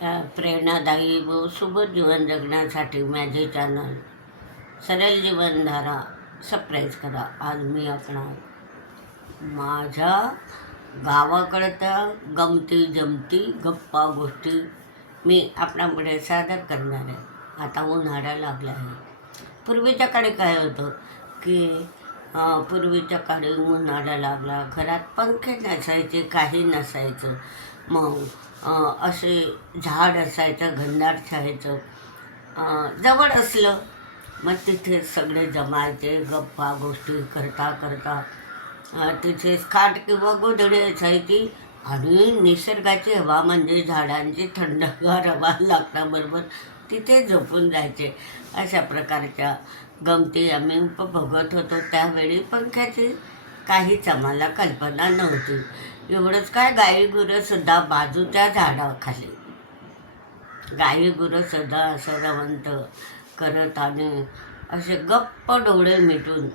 प्रेरणादायी व शुभ जीवन जगण्यासाठी माझे चॅनल सरळ जीवनधारा सबस्क्राईब करा. आज मी आपणार माझ्या गावाकडच्या गमती जमती गप्पा गोष्टी मी आपणापुढे सादर करणार आहे. आता उन्हाळा लागला आहे. पूर्वीच्या काळी काय होतं की पूर्वीच्या काळी उन्हाळा लागला घरात पंखे नसायचे काही नसायचं. मग असे झाड असायचं घनदाट छायचं जवळ असलं मग तिथे सगळे जमायचे गप्पा गोष्टी करता करता. तिथे खाट किंवा गोधडी असायची. आणि निसर्गाची हवा म्हणजे झाडांची थंडगार हवा लागण्याबरोबर तिथे झोपून जायचे. अशा प्रकारच्या गमती आम्ही उपभोगत होतो. त्यावेळी पंख्याची काहीच आम्हाला कल्पना नव्हती. एवढंच काय गाई गुरंसुद्धा बाजूच्या झाडाखाली. गाई गुरंसुद्धा असं रवंत करत आणि असे गप्प डोळे मिटून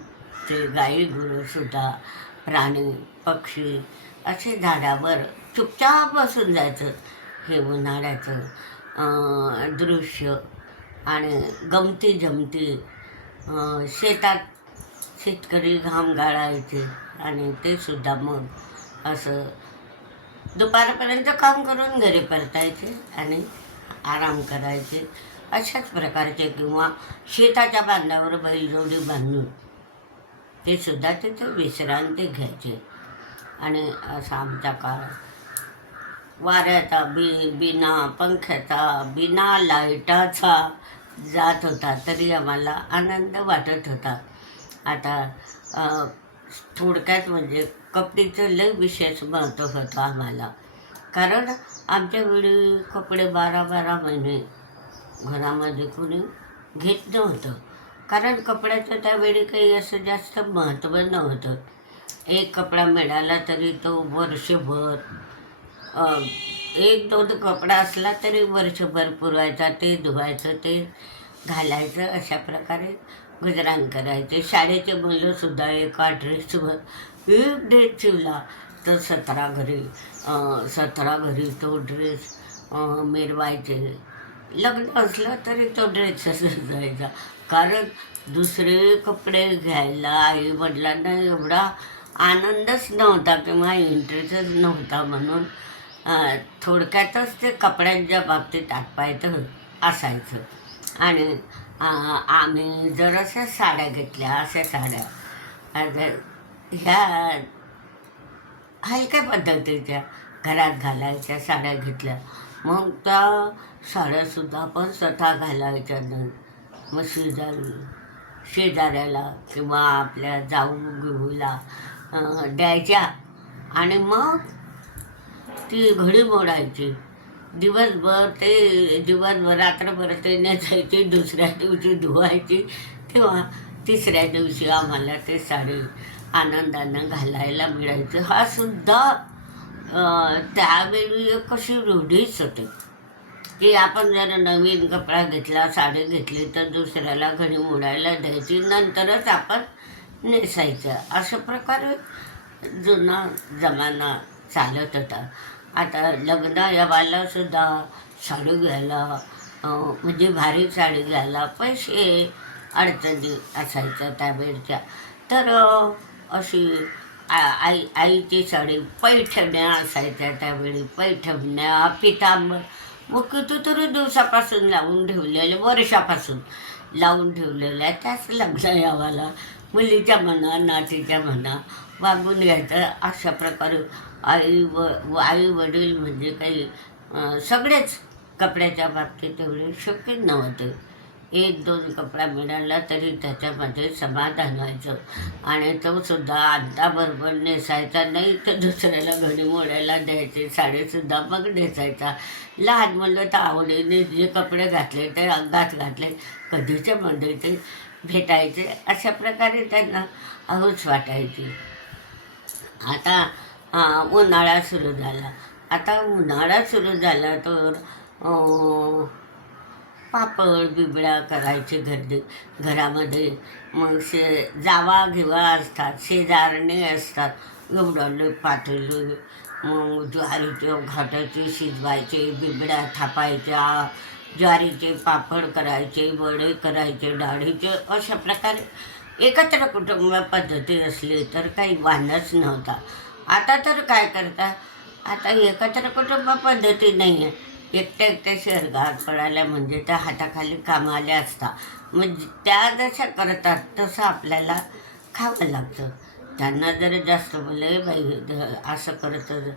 ते गाई गुरंसुद्धा प्राणी पक्षी असे झाडावर चुपचाप बसून जायचं हे उन्हाळ्याचं दृश्य आणि गमती जमती शेतात शेतकरी घाम गाळायचे आणि ते सुद्धा मग असं दुपारपर्यंत काम करून घरी परतायचे आणि आराम करायचे. अशाच प्रकारचे किंवा शेताच्या बांधावर बैलजोडी बांधून ते सुद्धा तिथे विश्रांती घ्यायचे. आणि असा आमचा काळ. वाऱ्याचा बी बिना पंख्याचा बिना लाईटाचा जात होता तरी आम्हाला आनंद वाटत होता. आता थोडक्यात म्हणजे कपडीचं लय विशेष महत्त्व होतं आम्हाला. कारण आमच्या वेळी कपडे बारा बारा महिने घरामध्ये कोणी घेत नव्हतं. कारण कपड्याचं त्यावेळी काही असं जास्त महत्त्व नव्हतं. एक कपडा मिळाला तरी तो वर्षभर एक दोन कपडा असला तरी वर्षभर पुरवायचा ते धुवायचं ते घालायचं अशा प्रकारे गजरान करायचे. शाळेचे मुलंसुद्धा एका ड्रेसवर एक ड्रेस शिवला तर सतरा घरी सतरा घरी तो ड्रेस मिरवायचे. लग्न असलं तरी तो ड्रेस जायचा कारण दुसरे कपडे घ्यायला आई वडिलांना एवढा आनंदच नव्हता किंवा इंटरेस्टच नव्हता म्हणून थोडक्यातच ते कपड्यांच्या बाबतीत आटपायचं असायचं. आणि आम्ही जराशा साड्या घेतल्या अशा साड्या. आता ह्या हलक्या पद्धतीच्या घरात घालायच्या साड्या घेतल्या. मग त्या साड्यासुद्धा आपण स्वतः घालायच्या नाही. मग शेजारी शेजाऱ्याला किंवा आपल्या जाऊ घेऊला द्यायच्या. आणि मग ती घडी मोडायची. दिवसभर ते दिवसभर रात्रभर ते नेसायची दुसऱ्या दिवशी धुवायची तेव्हा तिसऱ्या दिवशी आम्हाला ते साडी आनंदानं घालायला मिळायचं. हा सुद्धा त्यावेळी एक अशी रूढीच होती की आपण जर नवीन कपडा घेतला साडी घेतली तर दुसऱ्याला घडी मोडायला द्यायची नंतरच आपण नेसायचं. अशा प्रकारे जुना जमाना चालत होता. आता लग्न यावाला सुद्धा साडी घ्यायला म्हणजे भारी साडी घ्यायला पैसे अडचणी असायच्या त्यावेळच्या. तर अशी आ- आई आईची साडी पैठण्या असायच्या त्यावेळी. पैठण्या पितांबर मग कितीतरी दिवसापासून लावून ठेवलेले वर्षापासून लावून ठेवलेल्या त्याच लग्न यावाला मुलीच्या म्हणा नातीच्या म्हणा वागून घ्यायचं अशा प्रकारे आई व व आई वडील म्हणजे काही सगळेच कपड्याच्या बाबतीत एवढे शक्य नव्हते. एक दोन कपडा मिळाला तरी त्याच्यामध्ये समाधान व्हायचं. आणि तो सुद्धा अंताबरोबर नेसायचा नाही तर दुसऱ्याला घडी मोडायला द्यायचे साडीसुद्धा मग नेसायचा. लहान मुलं तर आवडीने जे कपडे घातले ते अंगात घातले कधीच्या मध्ये ते भेटायचे अशा प्रकारे त्यांना हौस वाटायची. आता उन्हाळा सुरू झाला. आता उन्हाळा सुरू झाला तर पापड बिबड्या करायचे गर्दी. घरामध्ये मग शे जावा घेवा असतात शेजारणे असतात. एवढं पातळी मग ज्वारीचे घाटाचे शिजवायचे बिबड्या थापायच्या ज्वारीचे पापड करायचे वडे करायचे डाळीचे अशा प्रकारे एकत्र कुटुंब पद्धती असली तर काही वांधच नव्हता. आता तर काय करता? आता एकत्र कुटुंब पद्धती नाही आहे एकट्या एकट्या शहरगावात पडायला म्हणजे त्या हाताखाली कामाल्या असतात म्हणजे त्या जशा करतात तसं आपल्याला खावं लागतं. त्यांना जर जास्त बोलले बाई असं करतं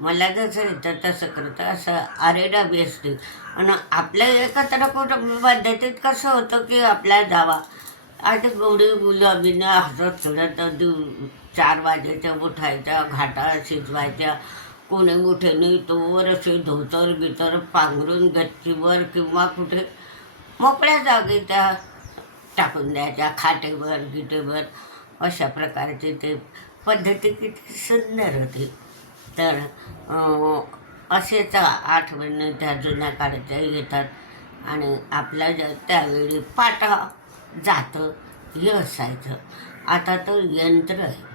मला जसं येतं तसं करतं. असं आरेडाबी असते. आणि आपल्या एकत्र कुटुंब पद्धतीत कसं होतं की आपल्या जावा. आज गोडी गुलाबीनं हसत खेळत दु चार वाजेच्या उठायच्या घाटा शिजवायच्या. कोणी मुठेने तोवर असे धोतर बितर पांघरून गच्चीवर किंवा कुठे मोकळ्या जागी त्या टाकून द्यायच्या खाटेवर गिटेवर. अशा प्रकारचे ते पद्धती किती सुंदर होती. तर असेच आठवणी त्या जुन्या काळाच्या येतात आणि आपल्या ज त्यावेळी पाटा जातं हे असायचं आता तर यंत्र आहे.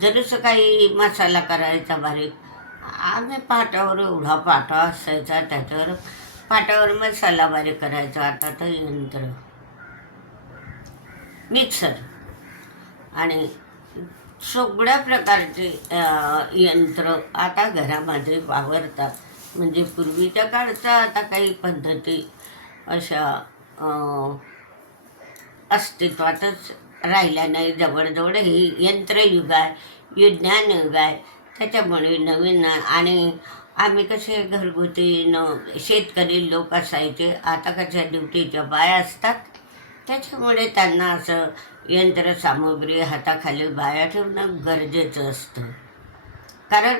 जरीसं काही मसाला करायचा बारीक आम्ही पाटावर एवढा पाटा असायचा त्याच्यावर पाटावर मसाला बारीक करायचा. आता तर यंत्र मिक्सर आणि सगळ्या प्रकारचे यंत्र आता घरामध्ये वावरतात. म्हणजे पूर्वीच्या काळचा आता काही पद्धती अशा अस्तित्वातच राहिल्या नाही जवळजवळ ही यंत्रयुग आहे विज्ञान युग आहे. त्याच्यामुळे नवीन आणि आम्ही कसे घरगुती न शेतकरी लोक असायचे आता कशा ड्युटीच्या बाया असतात? त्याच्यामुळे त्यांना असं यंत्रसामुग्री हाताखाली बाया ठेवणं गरजेचं असतं. कारण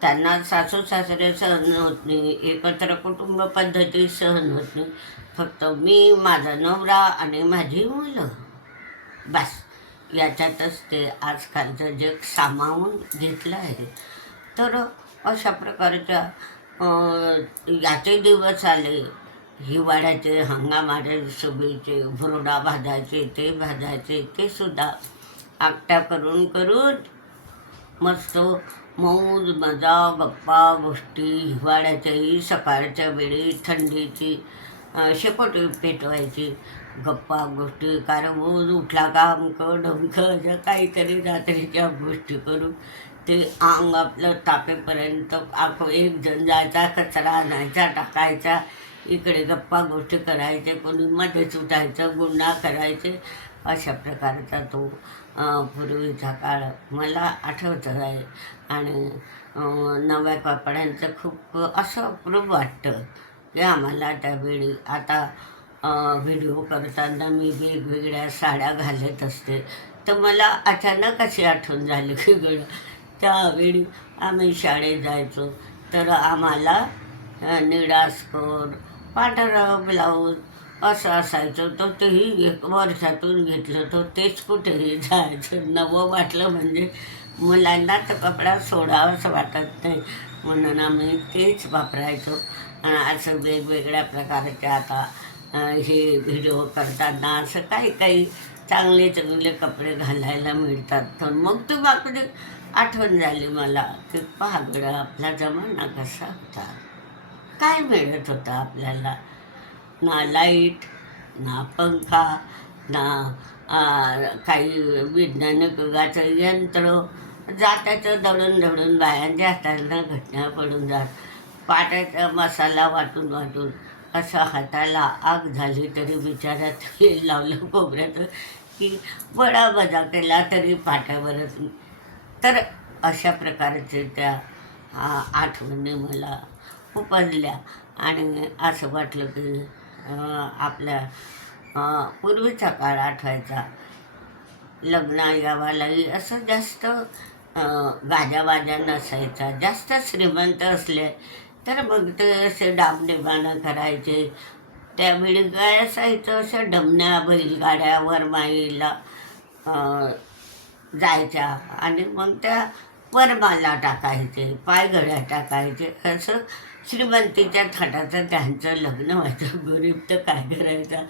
त्यांना सासू सासरे सहन होत नाही एकत्र कुटुंब पद्धती सहन होत नाही. फक्त मी माझा नवरा आणि माझी मुलं. बस. याच्यातच ते आजकालचं जग सामावून घेतलं आहे. तर अशा प्रकारच्या याचे दिवस आले. हिवाळ्याचे हंगामाचे सुबीचे भुरडा भाजायचे ते भाजायचे ते सुद्धा आकट्या करून करून मस्त मौज मजा गप्पा गोष्टी हिवाळ्याच्याही सकाळच्या वेळी थंडीची शेकोटी पेटवायची. गप्पा गोष्टी कारमोज उठला का अंक डंक अशा काहीतरी रात्रीच्या गोष्टी करून ते अंग आपलं तापेपर्यंत आप एक जण जायचा कचरा आणायचा टाकायचा इकडे गप्पा गोष्टी करायचे कोणी मध्येच उठायचं गुन्हा करायचे अशा प्रकारचा तो पूर्वीचा काळ मला आठवतं आहे आणि नव्या कपड्यांचं खूप असं अप्रूप वाटतं की आम्हाला त्यावेळी आता व्हिडिओ करताना मी वेगवेगळ्या साड्या घालत असते. तर मला अचानक अशी आठवण झाली की गड त्यावेळी आम्ही शाळेत जायचो. तर आम्हाला निळा स्कोर पांढरा ब्लाऊज असं असायचं. तर तेही एक वर्षातून घेतलं तर तेच कुठेही जायचं. नवं वाटलं म्हणजे मुलांना तर कपडा सोडावाच वाटत नाही. म्हणून आम्ही तेच वापरायचो. आणि असं वेगवेगळ्या प्रकारचे आता हे व्हिडिओ करताना असं काही काही चांगले चांगले कपडे घालायला मिळतात. तर मग तू बाकी आठवण झाली मला की पहागडं आपला जमाना कसा होता. काय मिळत होतं आपल्याला? ना लाइट ना पंखा ना काही वैज्ञानिक युगाचं यंत्र. जात्याचं दळून दळून बायांच्या हाताला घटना पडून जात. पाट्याचा मसाला वाटून वाटून. असं हाताला आग झाली तरी विचारात तेल लावलं खोबऱ्याचं की बडा बजा केला तरी पाठावरच तर अशा प्रकारचे त्या आठवणी मला उपजल्या आणि असं वाटलं की आपल्या पूर्वीचा काळ आठवायचा. लग्न यावालाही असं जास्त गाजावाजा नसायचा. जास्त श्रीमंत असले तर मग ते असे डाबडेबाणं करायचे. त्यावेळी काय असायचं? असं डमण्या बैलगाड्या वरमाईला जायच्या आणि मग त्या वरमाला टाकायचे पायघड्या टाकायचे. असं श्रीमंतीच्या थाटाचं त्यांचं लग्न व्हायचं. गरीब तर काय करायचा?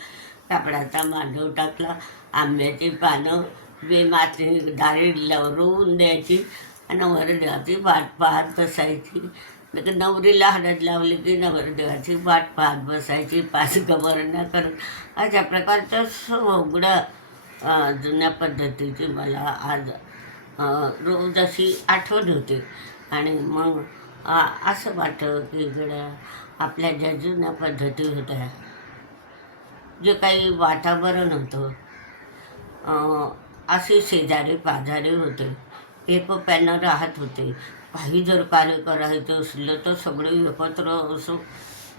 कापडाचा मांडव टाकला आंब्याची पानं बेमाती दारी लवरून द्यायची. नवरदेवाची वाट पाहत बसायची. मग नवरीला हळद लावली की नवरदेवाची वाट पाहत बसायची. पाच गवरण्या करत अशा प्रकारचं सगळं जुन्या पद्धतीची मला आज रोज अशी आठवण होते. आणि मग असं वाटतं की गड्या आपल्या ज्या जुन्या पद्धती होत्या जे काही वातावरण होतं असे शेजारी पाजारी होते. एकोप्यानं राहत होते. काही जर कार्य करायचं असलं तर सगळे एकत्र असं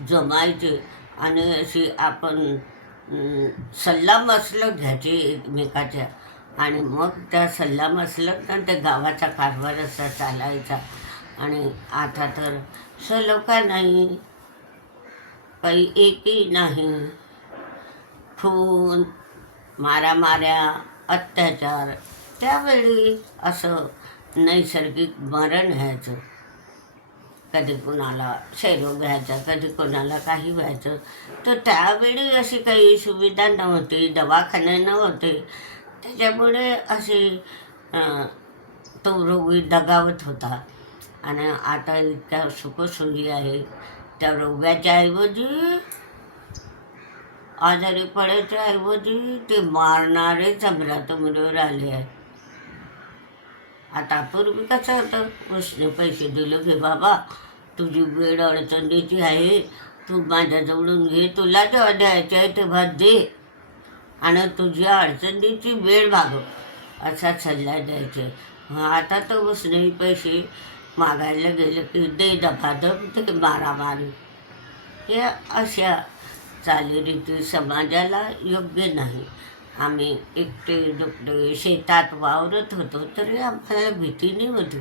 जमायचे. आणि अशी आपण सल्लामसलत घ्यायचे एकमेकाच्या. आणि मग त्या सल्लामसलत ना त्या गावाचा कारभार असा चालायचा. आणि आता तर सलोखा नाही? काही एकही नाही. खून मारामाऱ्या अत्याचार त्यावेळी असं नैसर्गिक मरण व्हायचं. कधी कुणाला शेरोग व्हायचा कधी कोणाला काही व्हायचं. तर त्यावेळी अशी काही सुविधा नव्हती दवाखाने नव्हते. त्याच्यामुळे अशी तो रोगी दगावत होता. आणि आता इतक्या सुखसोयी आहे. त्या रोग्याच्या ऐवजी आजारी पडायच्या ऐवजी ते मारणारे जमरातमरीवर आले आहे. आता पूर्वी कसं होतं उसने पैसे दिले घे बाबा तुझी वेळ अडचणीची आहे तू माझ्याजवळून घे तुला जेव्हा द्यायचे आहे तेव्हा दे. आणि तुझ्या अडचणीची वेळ भागव असा सल्ला द्यायचे. मग आता तर उसने पैसे मागायला गेलं की दे दफादफ ते मारामारी. हे अशा चालीरीती समाजाला योग्य नाही. आम्ही एकटे दुकटे शेतात वावरत होतो तरी आम्हाला भीती नाही होती.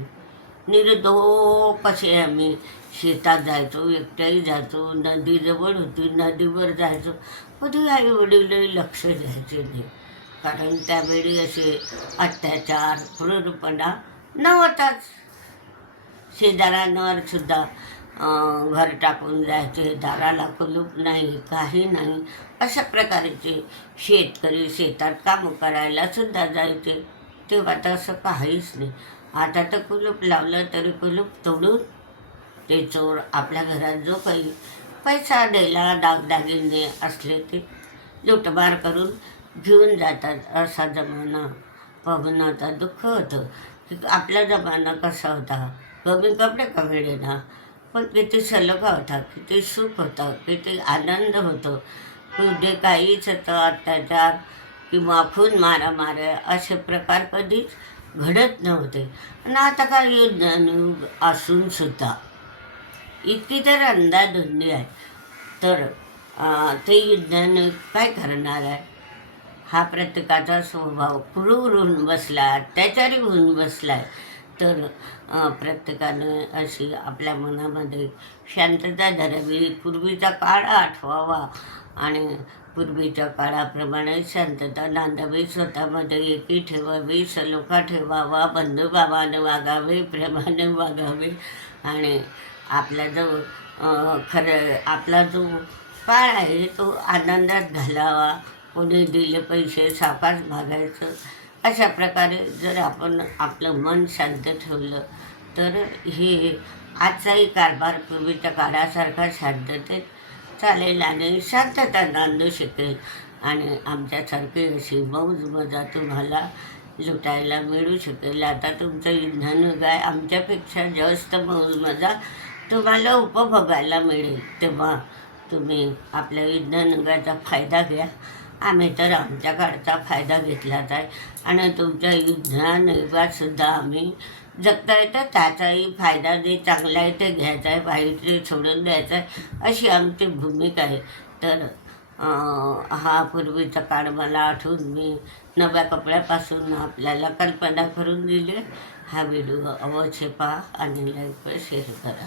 निर्दोप कसे आम्ही शेतात जायचो एकट्याही जायचो नदी जवळ होती नदीवर जायचो. कधी आई वडील लक्ष द्यायचे नाही. कारण त्यावेळी असे अत्याचार क्रूरपणा नव्हताच. शेजाऱ्यांवर सुद्धा घर टाकून जायचे दाराला कुलूप नाही काही नाही. अशा प्रकारचे शेतकरी शेतात कामं करायला सुद्धा जायचे. तेव्हा तर असं काहीच नाही. आता तर कुलूप लावलं तरी कुलूप तोडून ते चोर आपल्या घरात जो काही पैसा द्यायला दागदागिने असले ते लुटमार करून घेऊन जातात. असा जमाना पाहून आता दुःख होतं. की आपला जमाना कसा होता? कमी कपडे कमी ना पण किती सलगा होता किती सुख होतं किती आनंद होतो. कुठे काहीच होतं अत्याचार किंवा खून मारामाऱ्या असे प्रकार कधीच घडत नव्हते. आणि आता काय युद्ध असून सुद्धा इतकी तर अंदाधुंदी आहे. तर ते युद्धाने काय करणार आहे? हा प्रत्येकाचा स्वभाव क्रूर होऊन बसला अत्याचारी होऊन बसला आहे. तर प्रत्येकानं प्रत्येकाने अशी आपल्या मनामध्ये शांतता धरावी. पूर्वीचा काळ आठवावा आणि पूर्वीच्या काळाप्रमाणे शांतता नांदावी. स्वतःमध्ये एकी ठेवावी सलोखा ठेवावा बंधुभावाने वागावे प्रेमाने वागावे आणि आपला जो खरं आपला जो काळ आहे तो आनंदात घालावा. कोणी दिले पैसे सावकाश भागायचं अशा प्रकारे जर आपण आपलं मन शांत ठेवलं तर हे आजचाही कारभार पूर्वीच्या काळासारखा शांततेत चालेल आणि शांतता नांदू शकेल. आणि आमच्यासारखी अशी मौज मजा तुम्हाला लुटायला मिळू शकेल. आता तुमचं इंधन गाय आमच्यापेक्षा जास्त मौज मजा तुम्हाला उपभोगायला मिळेल. तेव्हा तुम्ही आपल्या इंधनगाचा फायदा घ्या. आम्ही तर आमच्या काळचा फायदा घेतलाच आहे. आणि तुमच्या युद्धात आम्ही जगता येतं त्याचाही फायदा जे चांगला आहे ते घ्यायचा आहे वाईट ते सोडून द्यायचं आहे अशी आमची भूमिका आहे. तर हा पूर्वीचा काळ मला आठवून मी नव्या कपड्यापासून आपल्याला कल्पना करून दिली. हा व्हिडिओ अवश्य पहा आणि लाईक शेअर करा.